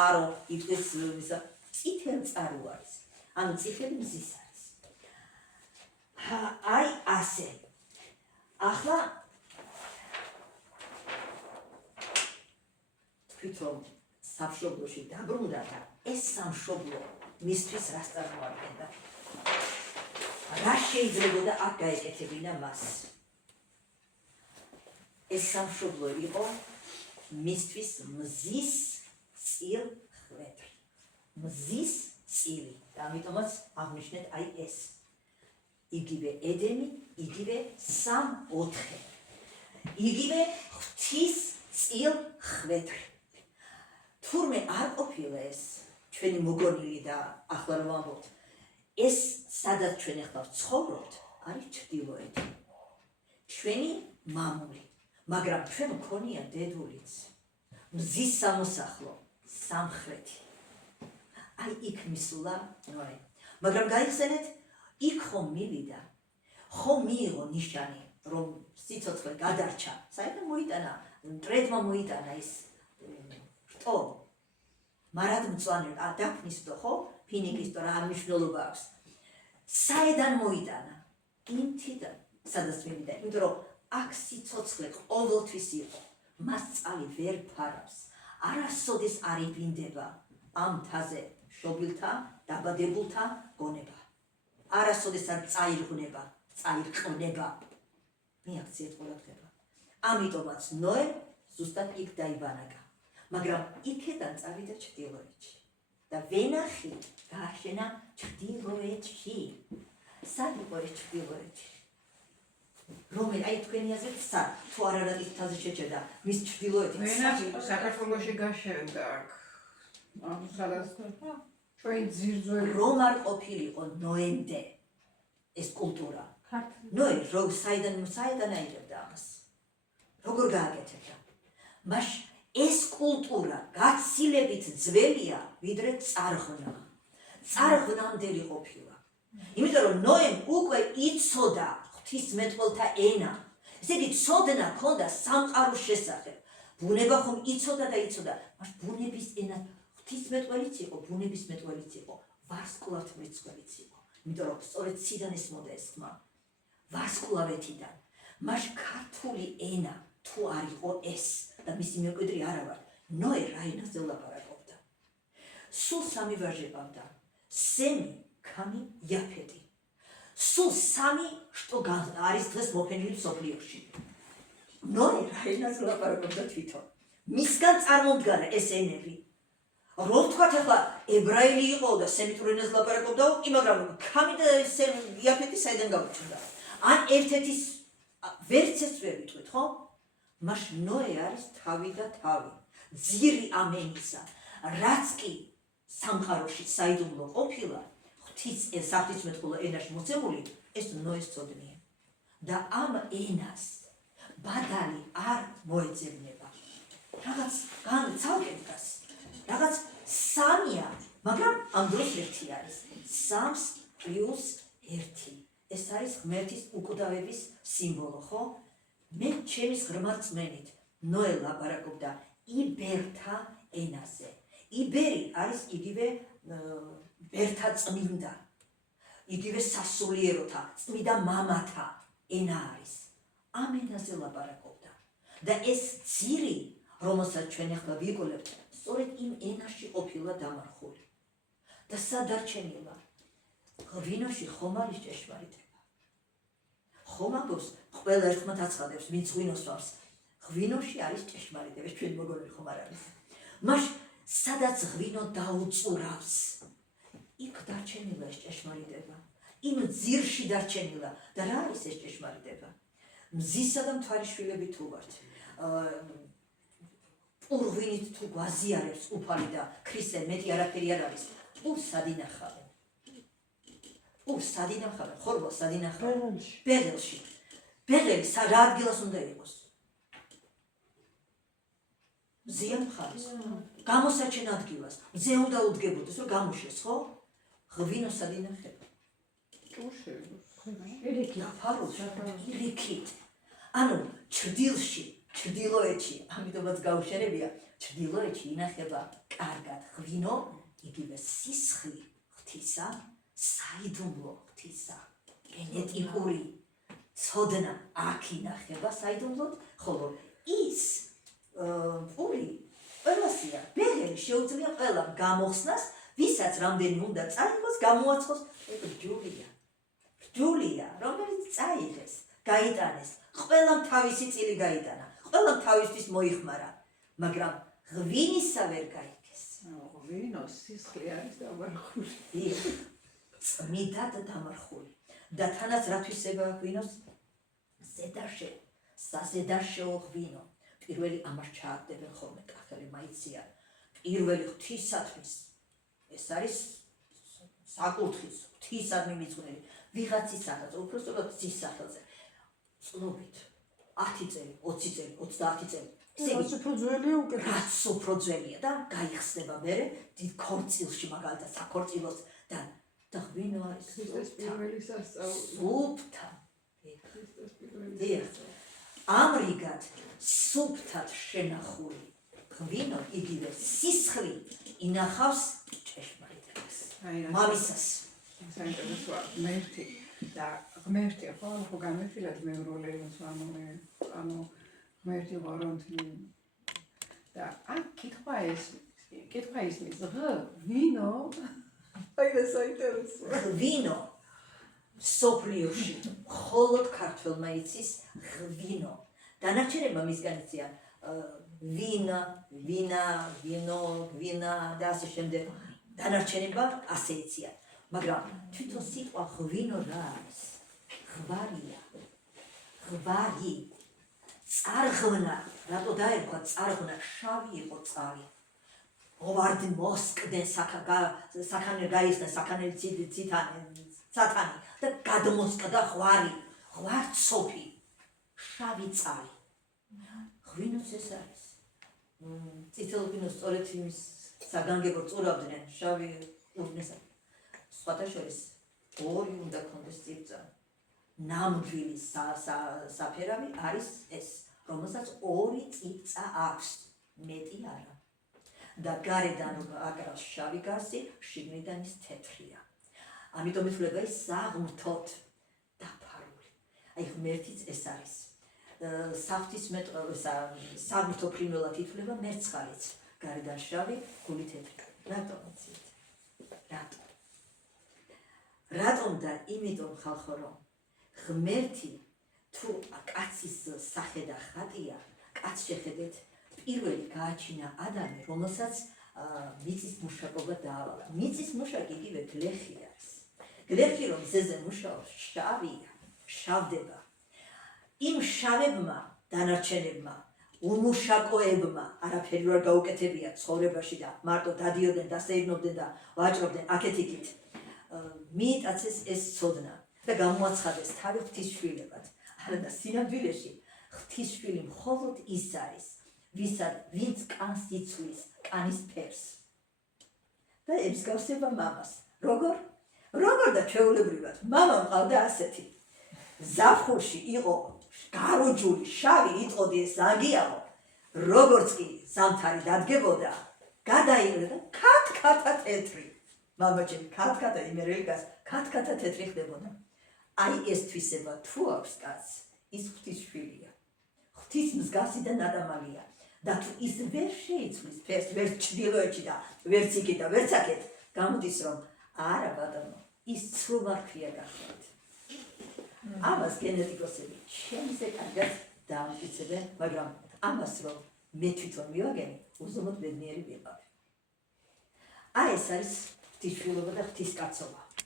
წყარო, იტყვის ისა წითელი წყარო არის. ანუ წითელი მზის არის. აი ასე. ახლა თვითონ სამშობლოში დაბრუნდა და ეს სამშობლო მისთვის რას წარმოადგენდა? რა შეიძლებოდა აქ გაეკეთებინა მას? ეს სამშობლო იყო მისთვის მზის წილ ხვედრი. მზის წილი. და ამიტომაც აღნიშნეთ აი ეს. იგივე ედენი, იგივე 3-4. იგივე ღვთის წილ ხვედრი. თურმე არ ყოფილა ეს ჩვენი მოგონილი და ახლა რომ ვამბობთ, ეს სადაც ჩვენ ახლა ვცხოვრობთ, არის ჩრდილოეთი. ჩვენი მამული. მაგრამ ჩვენ მქონია დედულიც. მზის სამოსახლო სამხრეთი. აი იქ მისულა ნოე. მაგრამ გაიხსენეთ, იქ ხომ მივიდა, ხომ მიიღო ნიშანი, რომ სიცოცხლე გადარჩა. საერთოდ მოიტანა, მტრედმა მოიტანა ის რტო. მარად მწვანე დაფნისდო, ხო? ფინიკისდო რა მნიშვნელობა აქვს. საიდან მოიტანა? იმთიდან, სადაც მივიდა, იმიტომ რომ აქ სიცოცხლე ყოველთვის იყო. მას წყალი ვერ ფარავს. არასოდეს არ იბინდება ამ მთაზე შობილთა, დაბადებულთა გონება. არასოდეს არ წაირღნება, წაირყвნება. მიაქციეთ ყოლადღება. ამიტომაც ნოე ზუსტად იქ დაიბანაკა. მაგრამ იქედან წავიდა ჩრდილოეთში. და ვენახი გააშენა ჩრდილოეთში. სად იყო ეს ჩრდილოეთი? რომელი აი თქვენი აზრით სად? თუ არარატის მთაზე შეჭერდა, მის ჩრდილოეთით ვენახი საქართველოში გაშენდა აქ. ამ სადაც ჩვენ ძირძველი რომ არ ყოფილიყო ნოემდე ეს კულტურა. ნოე რო საიდან აიღებდა ამას? როგორ გააკეთებდა? მას ეს კულტურა გაცილებით ძველია, ვიდრე წარღვნა. წარღვნამდელი ყოფილა. იმიტომ რომ ნოემ უკვე იცოდა ღვთისმეტყველთა ენა. ესე იგი ცოდნა ჰქონდა სამყაროს შესახებ. ბუნება ხომ იცოდა და იცოდა, მას ბუნების ენა ღვთისმეტყველიც იყო, ბუნების მეტყველიც იყო, ვარსკვლავთ მეცყველიც იყო. იმიტომ რომ სწორედ ციდან ეს მოდა ეს ხმა. ვარსკვლავეთიდან. მას ქართული ენა თუ არ იყო ეს და მისი მემკვიდრე არა ვარ, ნოე რა ენაზე ვლაპარაკობდა. სულ 3 ვაჟი ყავდა. სემი, ქამი, იაფეტი. სულ 3 შტო არის დღეს მოფენილი მსოფლიოში. ნოე რა ენაზე ვლაპარაკობდა თვითონ. მისგან წარმომდგარა ეს ენები. რომ თქვათ ახლა ებრაელი იყო და სემიტურ ენაზე ლაპარაკობდა, მაგრამ ქამი და იაფეტი საიდან გაუჩნდა? ან ერთ-ერთის ვერც ეს ვერ ვიტყვით, ხო? მას ნოე არის თავი და თავი. ძირი ამ ენისა, რაც კი სამყაროში საიდუმლო ყოფილა, ღვთისმეტყველო ენაში მოცემული, ეს ნოეს ცოდნია. და ამ ენას ბადალი არ მოეძებნება. რაღაც ცალკე დგას. რაღაც 3-ია, მაგრამ ამ დროს 1 არის. 3 + 1. ეს არის ღმერთის უკვდავების სიმბოლო, ხო? მე ჩემის ღრმა რწმენით ნოე ლაპარაკობდა იბერთა ენაზე. იბერი არის იგივე ბერთა წმინდა. იგივე სასულიეროთა, წმინდა მამათა ენა არის. ამ ენაზე ლაპარაკობდა. და ეს ძირი, რომელსაც ჩვენ ახლა ვიგულებთ, სწორედ იმ ენაში ყოფილა დამარხული. და სად დარჩენილა? ღვინოში ხომ არის ჭეშმარიტება? ხომ ამბობს, ყველა ერთხმად აცხადებს, ვინც ღვინოს ვამს, ღვინოში არის ჭეშმარიტება, ჩვენ მოგონილი ხომ არ არის? მას სადაც ღვინო დაუწურავს, იქ დარჩენილა ეს ჭეშმარიტება. იმ ძირში დარჩენილა. და რა არის ეს ჭეშმარიტება? მზისა და მთვარიშვილები თუ ვართ, პურღვინით თუ გვაზიარებს უფალი და ქრისტე მეტი არაფერი არ არის, პურს სად ინახავენ? პურს სად ინახავენ? ხორბალს სად ინახავენ? ბეღელში. ბეღელი რა ადგილას უნდა იყოს? მზიან მხარეს. გამოსაჩენ ადგილას. მზე უნდა უდგებოდეს, რომ გამოშეს, ხო? ღვინო სად ინახება? ჭურში. რიქით. ანუ ჩრდილში, ჩრდილოეთში, ამიტომაც გაუშენებია, ჩრდილოეთში ინახება კარგად ღვინო, იგივე სისხლი ღვთისა, საიდუმლო ღვთისა, გენეტიკური ცოდნა აქ ინახება საიდუმლოდ, ხოლო ის პური ყველასია, ბეღელი შეუძლია ყველამ გამოხსნას, ვისაც რამდენი უნდა წაიღოს, გამოაცხოს, რჯულია, რომელიც წაიღეს, გაიტანეს, ყველამ თავისი წილი გაიტანა, ყველამ თავისთვის მოიხმარა, მაგრამ ღვინისა ვერ გაიგეს. ღვინო სისხლი არის დამარხული. წმიდად დამარხული. და თანაც რათვისება ღვინოს ზედაშე, საზედაშეო ღვინო. პირველი ამას ჩააგდებენ ხოლმე კახელი მაიცია. პირველი ღვთისათვის ეს არის საკურთხის ღვთისადმი მიძღვნილი. ვიღაცის სახელზე, უпростоროდ ღვთის სახელზე. წლობით 10 წელი, 20 წელი, 30 წელი. ეს უფრო ძველია უკვე. რაც უფრო ძველია და გაიხსნება მერე დიდ ქორწილში მაგალითად საქორწილოს და ღვინო არის ქრისტეს პირველი სასწაული. სუფთა. ქრისტეს პირველი. დიახ. ამრიგად სუფთად შენახული ღვინო იგივე სისხლი ინახავს ჭეშმარიტებას. მამისას. საინტერესოა ღმერთი და ღმერთი ხო გამეფილად მეუროლეებს ანუ ღმერთი ვარონთი და აქ კითხვა ისმის ღვინო აი და საინტერესოა ღვინო სოფლიოში მხოლოდ ქართველმა იცის ღვინო. დანარჩენებმა მისგან იციან ვინა და ასე შემდეგ. დანარჩენება ასე იციან. მაგრამ თვითონ სიტყვა ღვინო რა არის? ღვარია. ღვარი. წარღვნა. რატო დაერქვა წარღვნა? შავი იყო წყალი. ოვარდი მოსკდნენ საქანელი გაიხსნა საქანელი ციტანი და გადმოსკდა ღვარი. ღვარცოფი. შავი წყალი. ღვინოც ეს არის. წითელ ღვინოს სწორედ იმის საგანგებოდ წურავდნენ შავი ურნესა. სხვათა შორის ორი უნდა ქონდეს წიწა. ნამდვილი საფერავი არის ეს, რომელსაც ორი წიწა აქვს, მეტი არა. და გარედან აკრავს შავი გარსი, შიგნიდან ის თეთრია. ამიტომ ითვლება ის საღმრთოდ დაფარული. აი ღმერთიც ეს არის. საღმრთო ფრინველად ითვლება მერცხალიც, გარედან შავი, გული თეთრი. რატომ იცით? რატომ? რატომ და იმიტომ ხალხო რომ ღმერთი თუ კაცის სახე და ხატია, კაცს შეხედეთ პირველი გააჩინა ადამი, რომელსაც მიწის მუშაკობა დაავალა. მიწის მუშაკი იგივე გლეხი არის. გლეხი რომ ზეზე მუშაობს, შავია, შავდება. იმ შავებმა დანარჩენებმა, უმუშაკოებმა არაფერი არ გაუკეთებია ცხოვრებაში და მარტო დადიოდნენ, დასეირნობდნენ და ვაჭრობდნენ აქეთ-იქით. მიიტაცეს ეს ცოდნა და გამოაცხადეს თავი ღვთისშვილებად. არა და სინამდვილეში ღვთისშვილი მხოლოდ ის არის, ვინც კანს იცვლის, კანის ფერს. და ემსგავსება მამას. როგორ და ჩვეულებრივად მამა მყავდა ასეთი. ზაფხულში იყო გაროჯული, შავი იტყოდი ეს აგიაო, როგორც კი ზამთარი დადგებოდა, გადაიღდა და ქათქათა თეთრი. მამაჩემ ქათქათა იმერელიკას ქათქათა თეთრი ხდებოდა. აი ეს თვისება თუ აქვს კაცს, ის ღვთისშვილია. ღვთის მსგავსი და ნადამალია. და თუ ის ვერ შეიცვლის ფერს, ვერც ჩრდილოეთში და ვერც იქით და ვერც აქეთ, გამოდის რომ არა ბატონო, ის ცრუმარქვია გახლავთ. ამას გენეტიკოსები ჩემზე კარგად დაამტკიცებენ, მაგრამ ამას რომ მე თვითონ მივაგენი, უზომოდ ბედნიერი ვიყავი. აი ეს არის ღვთისშვილობა და ღვთისკაცობა.